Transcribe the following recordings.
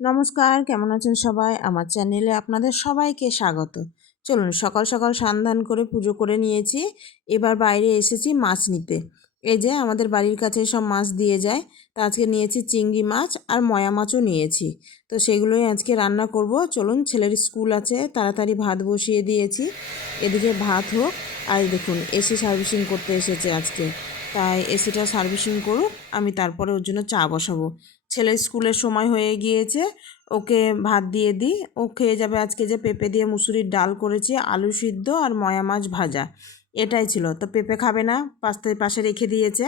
নমস্কার, কেমন আছেন সবাই? আমার চ্যানেলে আপনাদের সবাইকে স্বাগত। চলুন সকাল সকাল স্নান করে পুজো করে নিয়েছি। এবার বাইরে এসেছি মাছ নিতে। এই যে আমাদের বাড়ির কাছে সব মাছ দিয়ে যায়। তো আজকে নিয়েছি চিংড়ি মাছ আর ময়া মাছও নিয়েছি। তো সেগুলোই আজকে রান্না করব। চলুন, ছেলের স্কুল আছে, তাড়াতাড়ি ভাত বসিয়ে দিয়েছি। এদিকে ভাত হোক। আর দেখুন এসি সার্ভিসিং করতে এসেছে আজকে। তাই এসিটা সার্ভিসিং করুক, আমি তারপরে ওর জন্য চা বসাবো। ছেলের স্কুলের সময় হয়ে গিয়েছে, ওকে ভাত দিয়ে দিই। ও খেয়ে যাবে আজকে যে পেঁপে দিয়ে মুসুরির ডাল করেছি, আলু সিদ্ধ আর ময়া মাছ ভাজা, এটাই ছিল। তো পেঁপে খাবে না, পাশে রেখে দিয়েছে।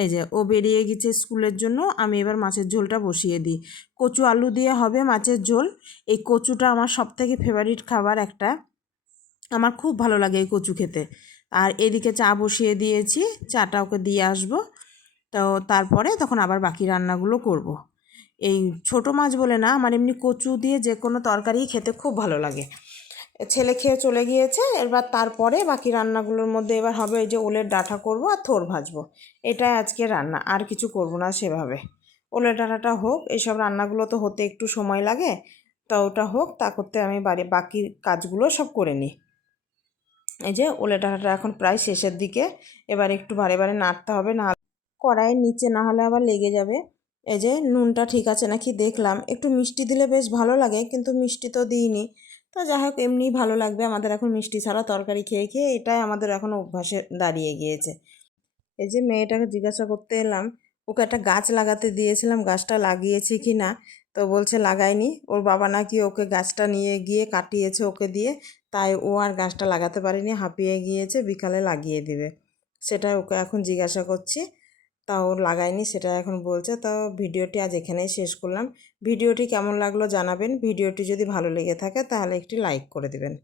এই যে ও বেরিয়ে গেছে স্কুলের জন্য, আমি এবার মাছের ঝোলটা বসিয়ে দিই। কচু আলু দিয়ে হবে মাছের ঝোল। এই কচুটা আমার সবথেকে ফেভারিট খাবার একটা, আমার খুব ভালো লাগে এই কচু খেতে। আর এদিকে চা বসিয়ে দিয়েছি, চাটা ওকে দিয়ে আসবো। তো তারপরে তখন আবার বাকি রান্নাগুলো করব। এই ছোট মাছ বলে না, আমার এমনি কচু দিয়ে যে কোনো তরকারি খেতে খুব ভালো লাগে। ছেলে খেয়ে চলে গিয়েছে, এবার তারপরে বাকি রান্নাগুলোর মধ্যে এবার হবে এই যে ওলের ডাঁটা করব আর থোড় ভাজবো। এটাই আজকে রান্না, আর কিছু করব না সেভাবে। ওলের ডাঁটাটা হোক, এইসব রান্নাগুলো তো হতে একটু সময় লাগে। তা ওটা হোক, তা করতে আমি বাকি কাজগুলো সব করে নিই। এই যে ওলের ডাঁটাটা এখন প্রায় শেষের দিকে, এবার একটু বারে বারে নাড়তে হবে, না কড়াইয়ের নিচে না হলে আবার লেগে যাবে। এই যে নুনটা ঠিক আছে নাকি দেখলাম, একটু মিষ্টি দিলে বেশ ভালো লাগে, কিন্তু মিষ্টি তো দিইনি। তো যাই হোক, এমনিই ভালো লাগবে। আমাদের এখন মিষ্টি ছাড়া তরকারি খেয়ে খেয়ে এটাই আমাদের এখন অভ্যাসে দাঁড়িয়ে গিয়েছে। এই যে মেয়েটাকে জিজ্ঞাসা করতে এলাম, ওকে একটা গাছ লাগাতে দিয়েছিলাম, গাছটা লাগিয়েছে কি না। তো বলছে লাগায়নি, ওর বাবা নাকি ওকে গাছটা নিয়ে গিয়ে কাটিয়েছে ওকে দিয়ে, তাই ও আর গাছটা লাগাতে পারেনি, হাঁপিয়ে গিয়েছে, বিকালে লাগিয়ে দিবে। সেটা ওকে এখন জিজ্ঞাসা করছি, তাও লাগায়নি সেটা এখন বলছে। তো ভিডিওটি আজ এখানেই শেষ করলাম। ভিডিওটি কেমন লাগলো জানাবেন। ভিডিওটি যদি ভালো লেগে থাকে তাহলে একটি লাইক করে দেবেন।